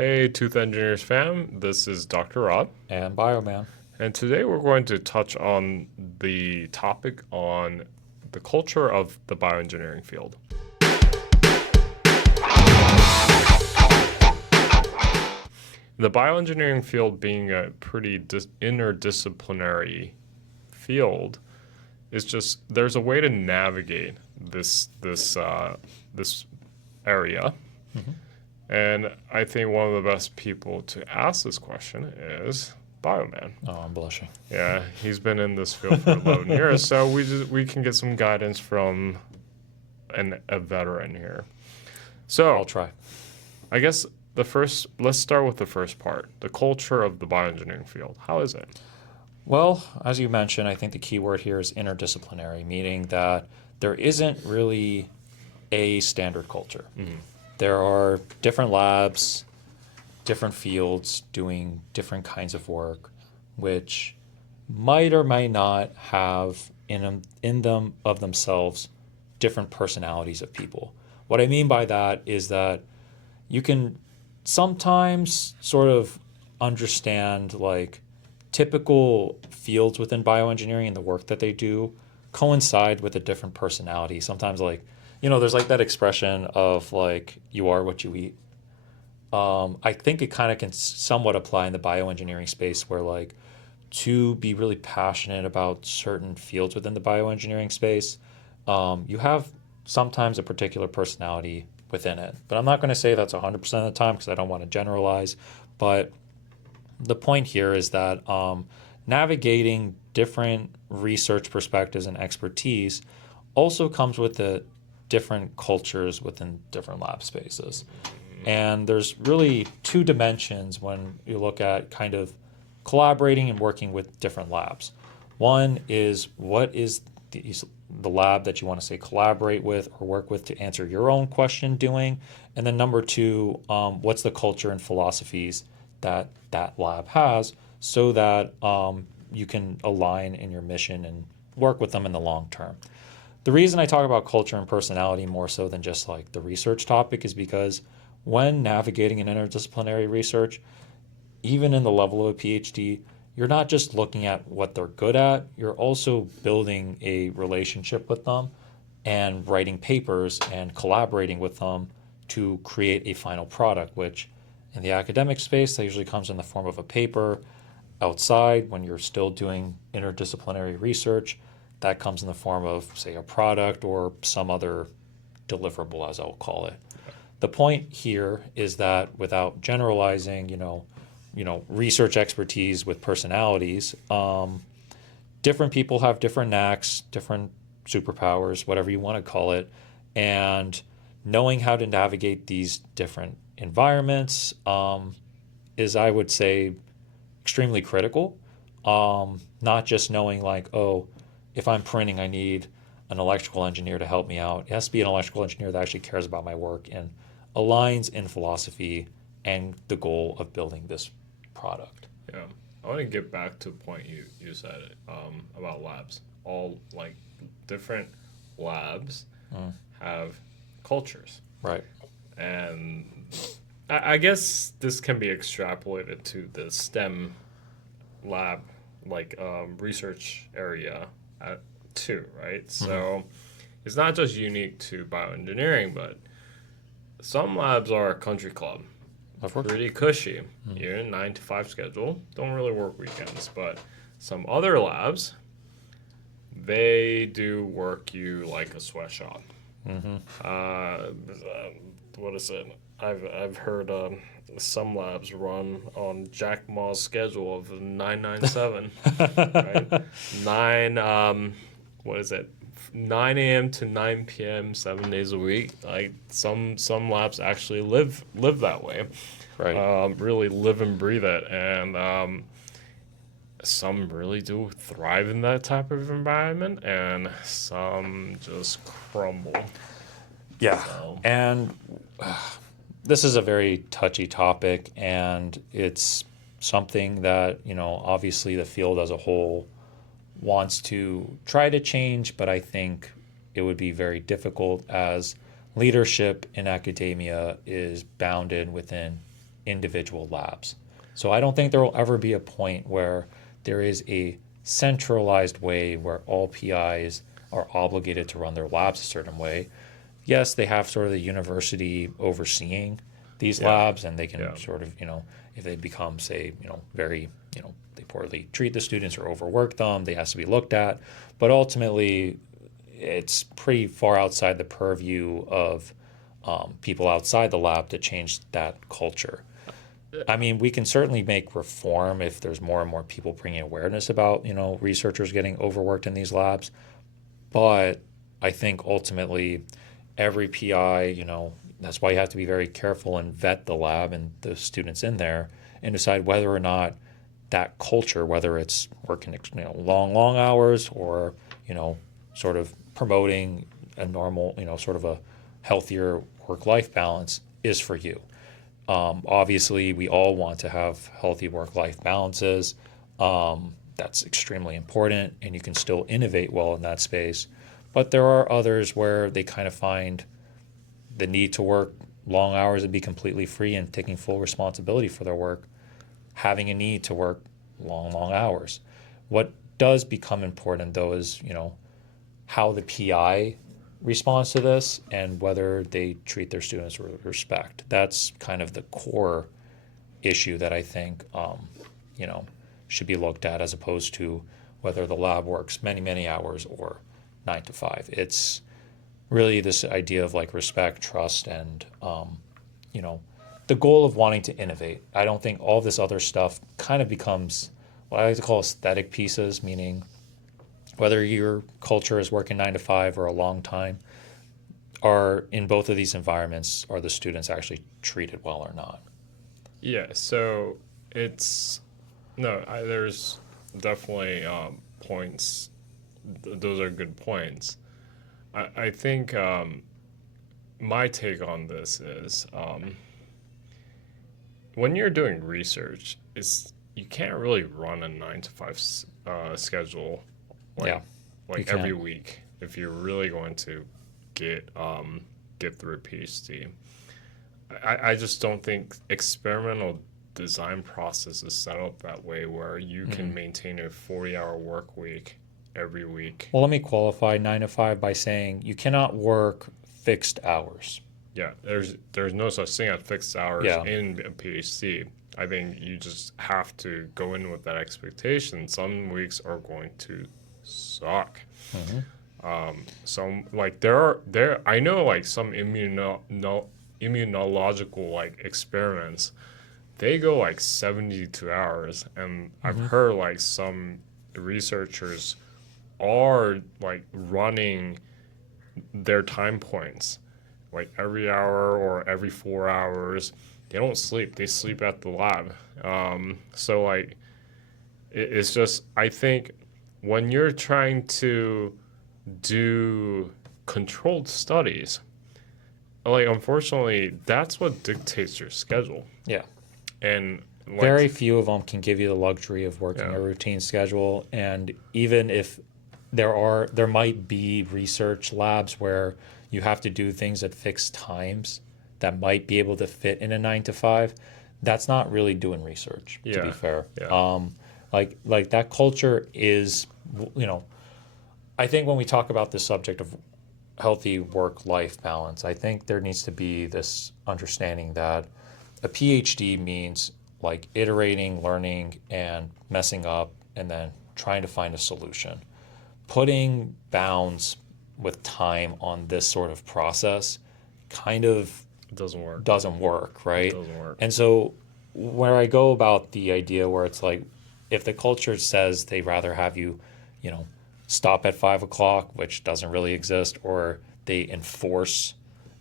Hey, Tooth Engineers fam, this is Dr. Rod, And Bioman. and today we're going to touch on the topic on the culture of the bioengineering field. The bioengineering field being a pretty interdisciplinary field is just there's a way to navigate this area. Mm-hmm. And I think one of the best people to ask this question is Bioman. Oh, I'm blushing. Yeah, he's been in this field for 11 years, so we can get some guidance from a veteran here. So I'll try. I guess let's start with the first part, the culture of the bioengineering field. How is it? Well, as you mentioned, I think the key word here is interdisciplinary, meaning that there isn't really a standard culture. Mm-hmm. There are different labs, different fields doing different kinds of work, which might or might not have in them of themselves different personalities of people. What I mean by that is that you can sometimes sort of understand like typical fields within bioengineering and the work that they do coincide with a different personality. Sometimes there's like that expression of like you are what you eat. I think it kind of can somewhat apply in the bioengineering space where like to be really passionate about certain fields within the bioengineering space, you have sometimes a particular personality within it. But I'm not going to say that's 100% of the time because I don't want to generalize. But the point here is that navigating different research perspectives and expertise also comes with the different cultures within different lab spaces. And there's really two dimensions when you look at kind of collaborating and working with different labs. One is what is the lab that you want to say collaborate with or work with to answer your own question doing? And then number two, what's the culture and philosophies that lab has so that you can align in your mission and work with them in the long term. The reason I talk about culture and personality more so than just like the research topic is because when navigating an interdisciplinary research, even in the level of a PhD, you're not just looking at what they're good at, you're also building a relationship with them and writing papers and collaborating with them to create a final product, which in the academic space, that usually comes in the form of a paper. Outside, when you're still doing interdisciplinary research, that comes in the form of, say, a product or some other deliverable, as I'll call it. The point here is that without generalizing, research expertise with personalities, different people have different knacks, different superpowers, whatever you want to call it, and knowing how to navigate these different environments is, I would say, extremely critical. Not just knowing like, oh, if I'm printing, I need an electrical engineer to help me out. It has to be an electrical engineer that actually cares about my work and aligns in philosophy and the goal of building this product. Yeah, I want to get back to a point you said about labs. All like different labs have cultures. Right. And I guess this can be extrapolated to the STEM lab, like research area too, right? So it's not just unique to bioengineering, but some labs are a country club. Pretty cushy. You're in 9 to 5 schedule. Don't really work weekends, but some other labs, they do work you like a sweatshop. What is it? I've heard some labs run on Jack Ma's schedule of 997, right? What is it? 9 a.m. to 9 p.m. 7 days a week. Like some labs actually live that way, Right. really live and breathe it, and some really do thrive in that type of environment, and some just crumble. Yeah, So. and this is a very touchy topic, and it's something that, obviously the field as a whole wants to try to change, but I think it would be very difficult as leadership in academia is bounded within individual labs. So I don't think there will ever be a point where there is a centralized way where all PIs are obligated to run their labs a certain way. Yes, they have sort of the university overseeing these Yeah. labs, and they can Yeah. sort of, if they become, say, very, they poorly treat the students or overwork them, they has to be looked at. But ultimately, it's pretty far outside the purview of people outside the lab to change that culture. I mean, we can certainly make reform if there's more and more people bringing awareness about, researchers getting overworked in these labs. But I think ultimately, every PI, that's why you have to be very careful and vet the lab and the students in there and decide whether or not that culture, whether it's working, long hours or, sort of promoting a normal, sort of a healthier work-life balance is for you. Obviously, we all want to have healthy work-life balances. That's extremely important, and you can still innovate well in that space. But there are others where they kind of find the need to work long hours and be completely free and taking full responsibility for their work, having a need to work long hours. What does become important, though, is, how the PI responds to this and whether they treat their students with respect. That's kind of the core issue that I think, should be looked at as opposed to whether the lab works many hours or 9 to 5. It's really this idea of like respect, trust, and, the goal of wanting to innovate. I don't think all this other stuff kind of becomes what I like to call aesthetic pieces, meaning whether your culture is working 9 to 5 or a long time, are in both of these environments, are the students actually treated well or not? Yeah, so it's no, there's definitely points. Those are good points. I think my take on this is when you're doing research, you can't really run a 9 to 5 schedule like Yeah, you every can't. week if you're really going to get through a PhD. I just don't think experimental design process is set up that way where you can maintain a 40-hour work week every week. Well, let me qualify 9 to 5 by saying you cannot work fixed hours. Yeah, there's no such thing as fixed hours Yeah. in a PhD. I think you just have to go in with that expectation. Some weeks are going to suck. Some like there I know like some immunological like experiments, they go like 72 hours, and I've heard like some researchers are like running their time points like every hour or every 4 hours. They don't sleep, they sleep at the lab. So like it's just, I think when you're trying to do controlled studies, like unfortunately that's what dictates your schedule. Yeah. And like, Very few of them can give you the luxury of working Yeah. a routine schedule. And even if there might be research labs where you have to do things at fixed times that might be able to fit in a 9 to 5, that's not really doing research, to be Yeah. fair. Yeah. Like that culture is, I think when we talk about the subject of healthy work-life balance, I think there needs to be this understanding that a PhD means like iterating, learning, and messing up, and then trying to find a solution. Putting bounds with time on this sort of process kind of It doesn't work. doesn't work, right? It doesn't work. And so where I go about the idea where it's like, if the culture says they rather have you, stop at 5 o'clock, which doesn't really exist, or they enforce,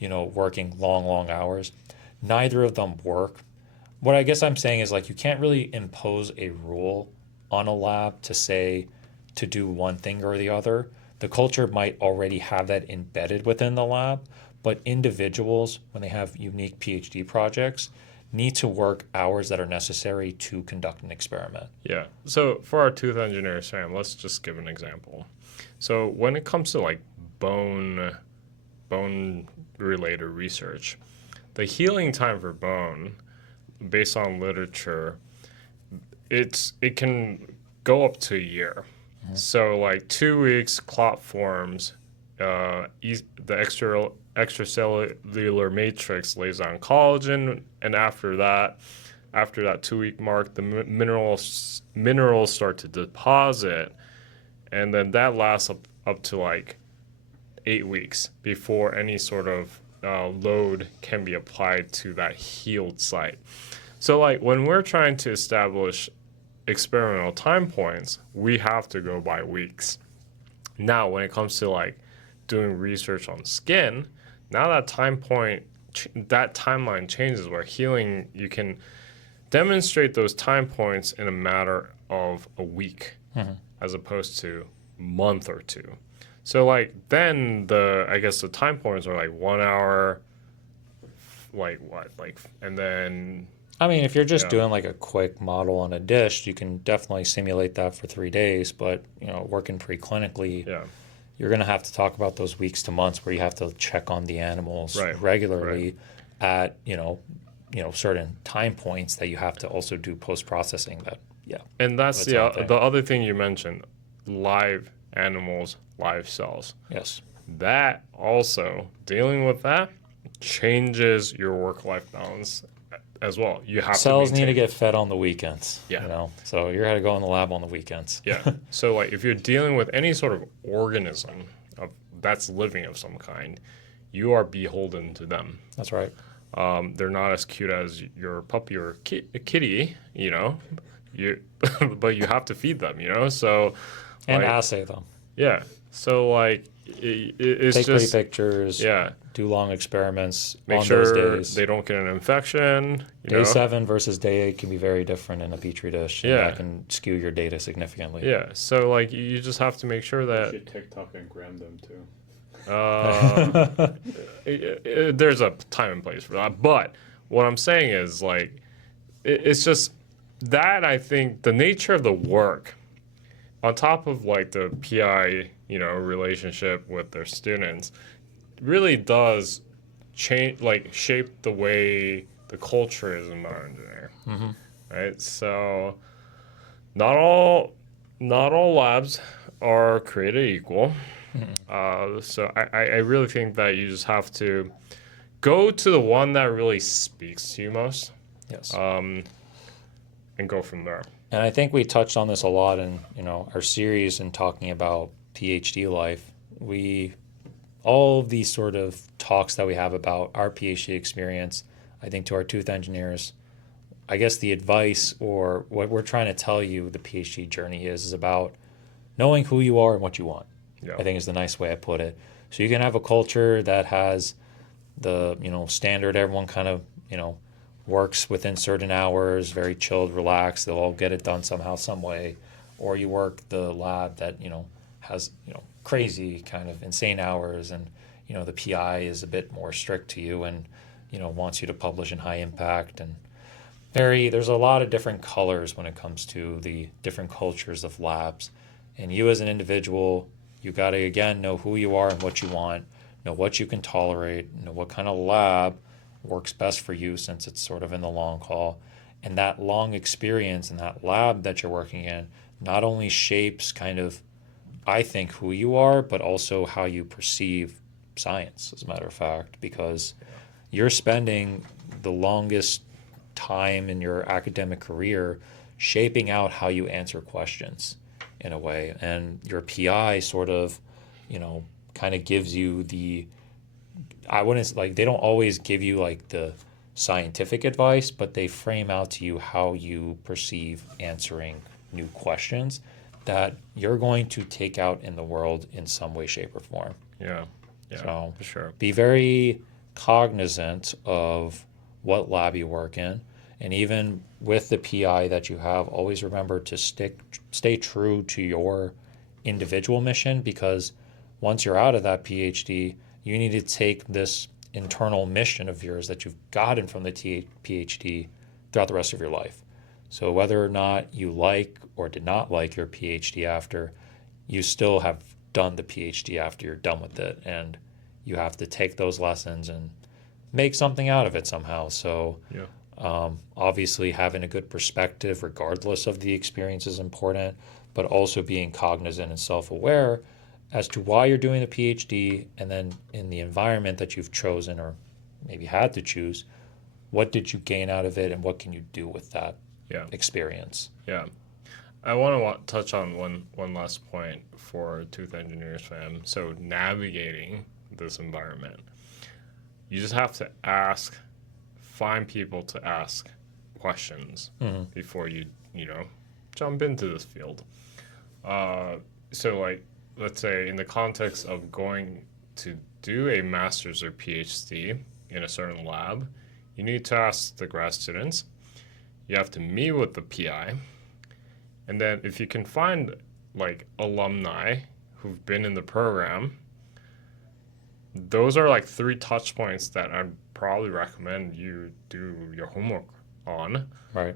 working long hours, neither of them work. What I guess I'm saying is like, you can't really impose a rule on a lab to say to do one thing or the other. The culture might already have that embedded within the lab, but individuals, when they have unique PhD projects, need to work hours that are necessary to conduct an experiment. Yeah. So for our tooth engineer Sam, let's just give an example. So when it comes to like bone related research, the healing time for bone based on literature, it can go up to a year. So like 2 weeks, clot forms, the extracellular matrix lays down collagen, and after that 2 week mark, the minerals start to deposit, and then that lasts up to like 8 weeks before any sort of load can be applied to that healed site. So like when we're trying to establish experimental time points, we have to go by weeks. Now, when it comes to like doing research on skin, now that that timeline changes, where healing, you can demonstrate those time points in a matter of a week as opposed to month or two. So like then I guess the time points are like 1 hour, like what, like, and then I mean, if you're just doing like a quick model on a dish, you can definitely simulate that for 3 days. But working preclinically, you're going to have to talk about those weeks to months where you have to check on the animals regularly at certain time points that you have to also do post-processing. And that's the other thing you mentioned: live animals, live cells. Yes. That also, dealing with that changes your work-life balance as well. You have cells need to get fed on the weekends. So you're going to go in the lab on the weekends. So like if you're dealing with any sort of organism that's living of some kind, you are beholden to them. That's right. They're not as cute as your puppy or kitty, but you have to feed them, So and assay them. Yeah. So like it's take just pretty pictures. Yeah. Do long experiments. Make on sure those days. they don't get an infection. Day 7 versus day 8 can be very different in a petri dish. And Yeah. that can skew your data significantly. Yeah. So like you just have to make sure that you should TikTok and gram them too. There's a time and place for that. But what I'm saying is like it's just that I think the nature of the work, on top of like the PI, relationship with their students, really does change, like shape the way the culture is in bioengineering. Right? So not all labs are created equal. So I really think that you just have to go to the one that really speaks to you most. Yes. And go from there. And I think we touched on this a lot in our series in talking about PhD life. All of these sort of talks that we have about our PhD experience, I think to our tooth engineers, I guess the advice or what we're trying to tell you the PhD journey is about knowing who you are and what you want. I think is the nice way I put it. So you can have a culture that has the standard, everyone kind of works within certain hours, very chilled, relaxed. They'll all get it done somehow, some way. Or you work the lab that has crazy kind of insane hours, and the PI is a bit more strict to you and wants you to publish in high impact, and there's a lot of different colors when it comes to the different cultures of labs. And you as an individual, you got to again know who you are and what you want, know what you can tolerate, know what kind of lab works best for you, since it's sort of in the long haul. And that long experience in that lab that you're working in not only shapes kind of, I think, who you are, but also how you perceive science, as a matter of fact, because you're spending the longest time in your academic career shaping out how you answer questions in a way. And your PI sort of, kind of gives you they don't always give you like the scientific advice, but they frame out to you how you perceive answering new questions that you're going to take out in the world in some way, shape, or form. Yeah, so for sure. Be very cognizant of what lab you work in, and even with the PI that you have, always remember to stay true to your individual mission, because once you're out of that PhD, you need to take this internal mission of yours that you've gotten from the PhD throughout the rest of your life. So whether or not you like or did not like your PhD after, you still have done the PhD after you're done with it, and you have to take those lessons and make something out of it somehow. So Obviously, having a good perspective, regardless of the experience, is important, but also being cognizant and self aware as to why you're doing a PhD, and then in the environment that you've chosen or maybe had to choose, what did you gain out of it and what can you do with that Yeah. experience? Yeah. I want to touch on one last point for Tooth Engineers fam. So navigating this environment, you just have to find people to ask questions before you know jump into this field. So like let's say in the context of going to do a master's or PhD in a certain lab, you need to ask the grad students. You have to meet with the PI. And then if you can find like alumni who've been in the program, those are like 3 touch points that I'd probably recommend you do your homework on Right.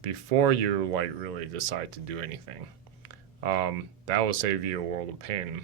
before you like really decide to do anything. That will save you a world of pain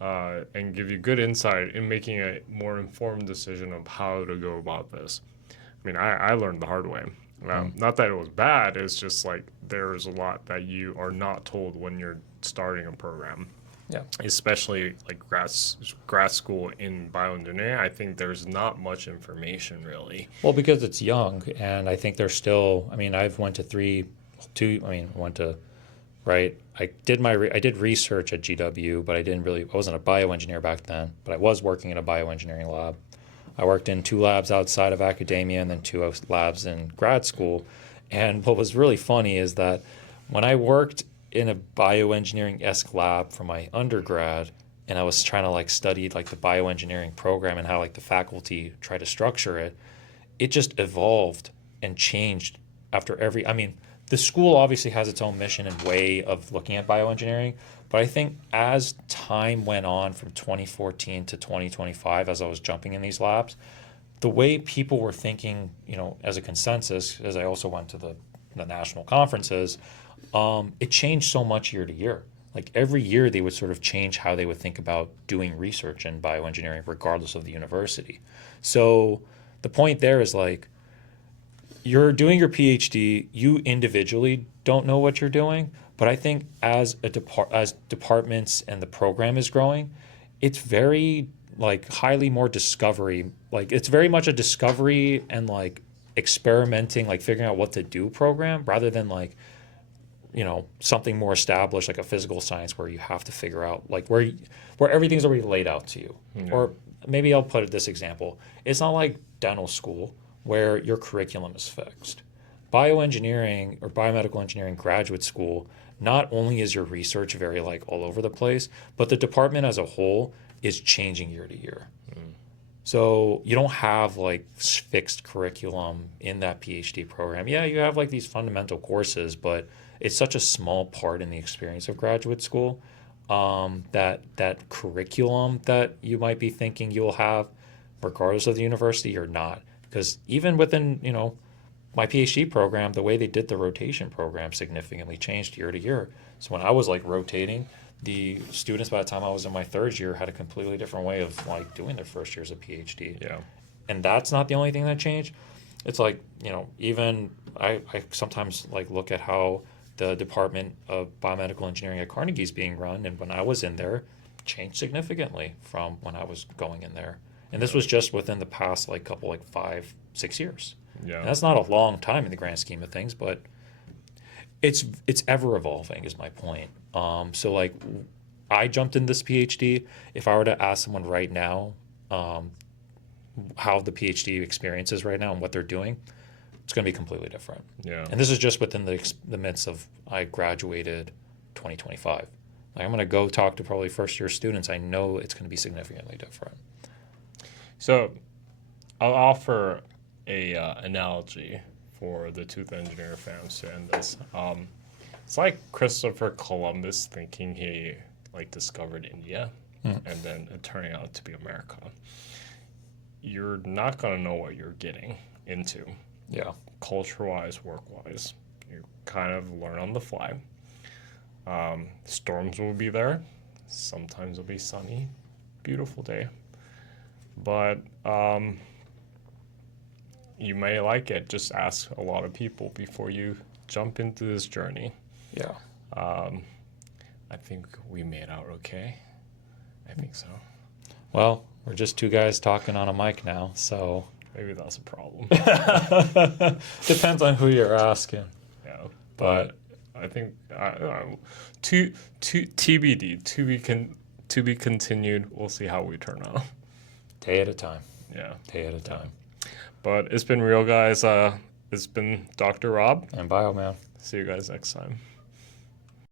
and give you good insight in making a more informed decision of how to go about this. I mean, I learned the hard way. Not that it was bad, it's just like there's a lot that you are not told when you're starting a program. Yeah. Especially like grad school in bioengineering, I think there's not much information really. Well, because it's young, and I think there's still. I mean, I've went to went to, right. I did research at GW, but I wasn't a bioengineer back then. But I was working in a bioengineering lab. I worked in 2 labs outside of academia and then 2 labs in grad school. And what was really funny is that when I worked in a bioengineering-esque lab for my undergrad, and I was trying to like study like the bioengineering program and how like the faculty try to structure it, it just evolved and changed after I mean, the school obviously has its own mission and way of looking at bioengineering, but I think as time went on from 2014 to 2025, as I was jumping in these labs, the way people were thinking, as a consensus, as I also went to the national conferences, it changed so much year to year. Like every year, they would sort of change how they would think about doing research in bioengineering, regardless of the university. So the point there is like, you're doing your PhD, you individually don't know what you're doing, but I think as as departments and the program is growing, it's very like highly more discovery. Like it's very much a discovery and like experimenting, like figuring out what to do program rather than like something more established like a physical science where you have to figure out like where everything's already laid out to you. Yeah. Or maybe I'll put it this example. It's not like dental school where your curriculum is fixed. Bioengineering or biomedical engineering graduate school, not only is your research very like all over the place, but the department as a whole is changing year to year. So you don't have like fixed curriculum in that PhD program. Yeah, you have like these fundamental courses, but it's such a small part in the experience of graduate school that curriculum that you might be thinking you'll have, regardless of the university or not. Because even within my PhD program, the way they did the rotation program significantly changed year to year. So when I was like rotating, the students by the time I was in my 3rd year had a completely different way of like doing their first years of PhD. Yeah. And that's not the only thing that changed. It's like, even I sometimes like look at how the Department of Biomedical Engineering at Carnegie is being run, and when I was in there, changed significantly from when I was going in there. And this was just within the past like couple like 5-6 years. Yeah. And that's not a long time in the grand scheme of things, but it's ever evolving is my point. So like I jumped in this PhD. If I were to ask someone right now how the PhD experience is right now and what they're doing, it's going to be completely different. Yeah. And this is just within the midst of I graduated 2025. Like I'm going to go talk to probably first year students. I know it's going to be significantly different. So I'll offer a analogy for the tooth engineer fans to end this. It's like Christopher Columbus thinking he like discovered India and then it turning out to be America. You're not going to know what you're getting into. Yeah. Culture-wise, work-wise. You kind of learn on the fly. Storms will be there. Sometimes it'll be sunny. Beautiful day. But you may like it. Just ask a lot of people before you jump into this journey. Yeah. I think we made out okay. I think so. Well, we're just two guys talking on a mic now, so Maybe that's a problem. depends on who you're asking. Yeah, but I think TBD, to be continued. We'll see how we turn out. Day at a time. Yeah, Day at a time. but it's been real, guys. It's been Dr. Rob. And Bioman. See you guys next time.